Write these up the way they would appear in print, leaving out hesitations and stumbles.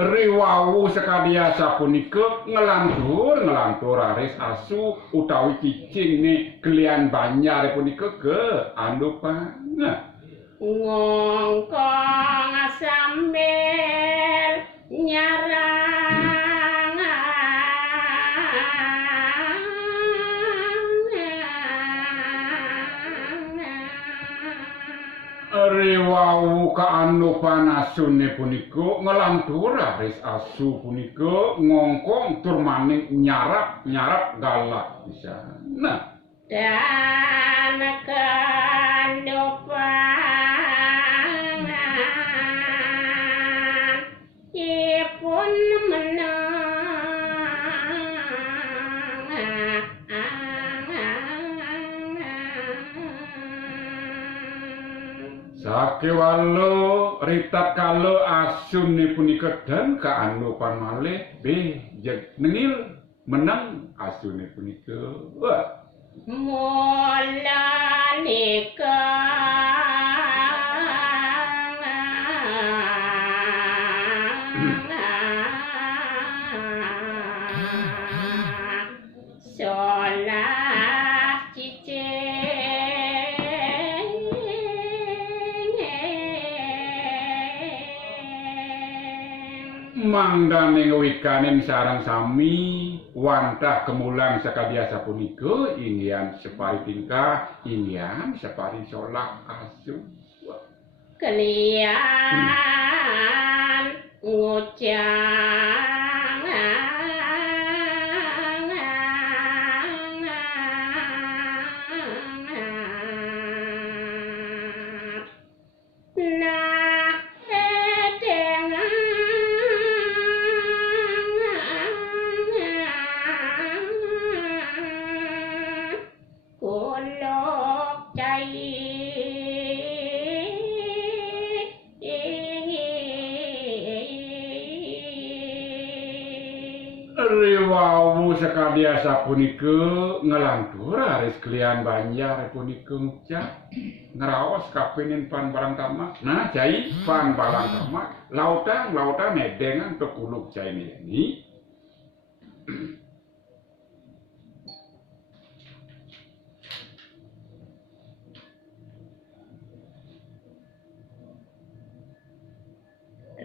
Riwawu sakadia sapunika ngelantur aris asu utawi cicing ne kelian banyar punika ke andupan. Ngongkong sambil nyarang riwawu kaanupan asune punika ngelantur aris asu punika ngongkong tur maning nyarap galak pisan. Dan kandupan ipun Sakewalu ritat kalau asune punika dan kaanupan malih nengil menang asune punika. Mula solah cicing mangdane wikanen sarang sami wantah kemulan sakabiasa punika inggian separi tingkah inggian separi solak asu kalian ngucang riwawu sakabiasa punika ngelantur aris kelian banjar punika ngucap ngeraos kapenen pan barang tamak. Nah jai pan barang tamak lautan nedengan tekuluk jai ini.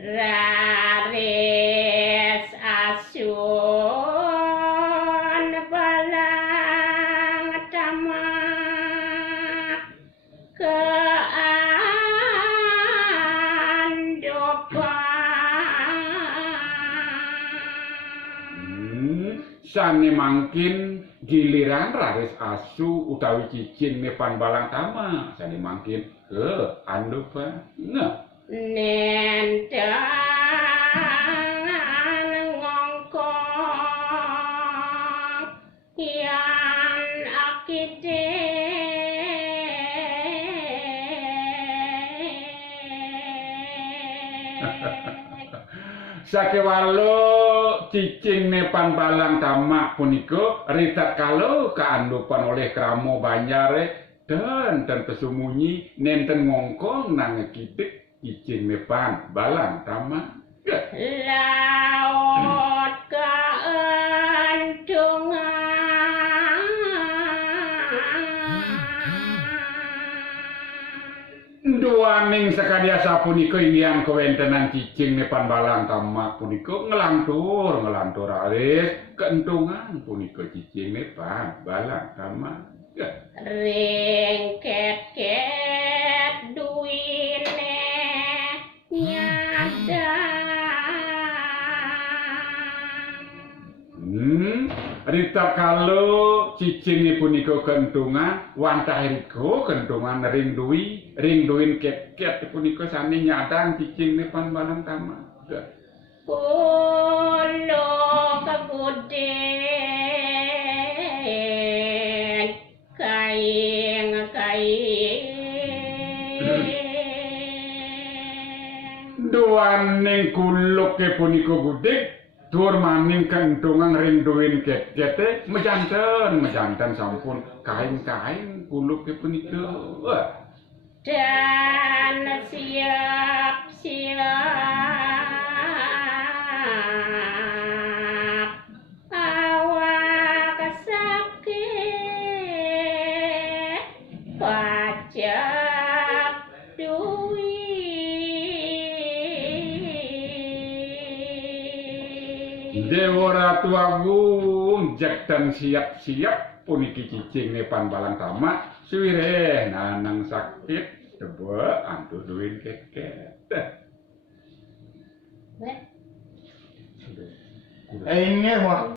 raris asun balang tamak keandopan Sane mangkin giliran raris asu utawi cicing nepan balang tamak sane mangkin ke andupan. Nentangan ngongkong yang akide Sakewalu cicing nepan balang tamak punika ritat kalau keandupan oleh kramo banjare dan tesumunyi nenten ngongkong nang kitik cicing nepan balang tamak. Laut keendungan duaning sakadiasa punika inggian kewentenan cicing nepan balang tamak punika ngelantur alis keentungan punika cicing nepan balang tamak. Ringket-ket duwine nyadang Rita kalau cicing punika kentungan wantah riko kentungan ring duwin ket punika sane nyadang cicing nepan balang tamak. Kulo kaguden kaing duaning kuluk punika gudeg tur maning kentungan ring duwin ket-kete mejanten sampun kain-kain kuluk punika. Dan siap-siap awak sakit pajak duit. Dewa Ratu Agung jak dan siap-siap puniki cicing nepan balang tamak suwire nanang sakit coba antu duwin keket. Weh, Ini mah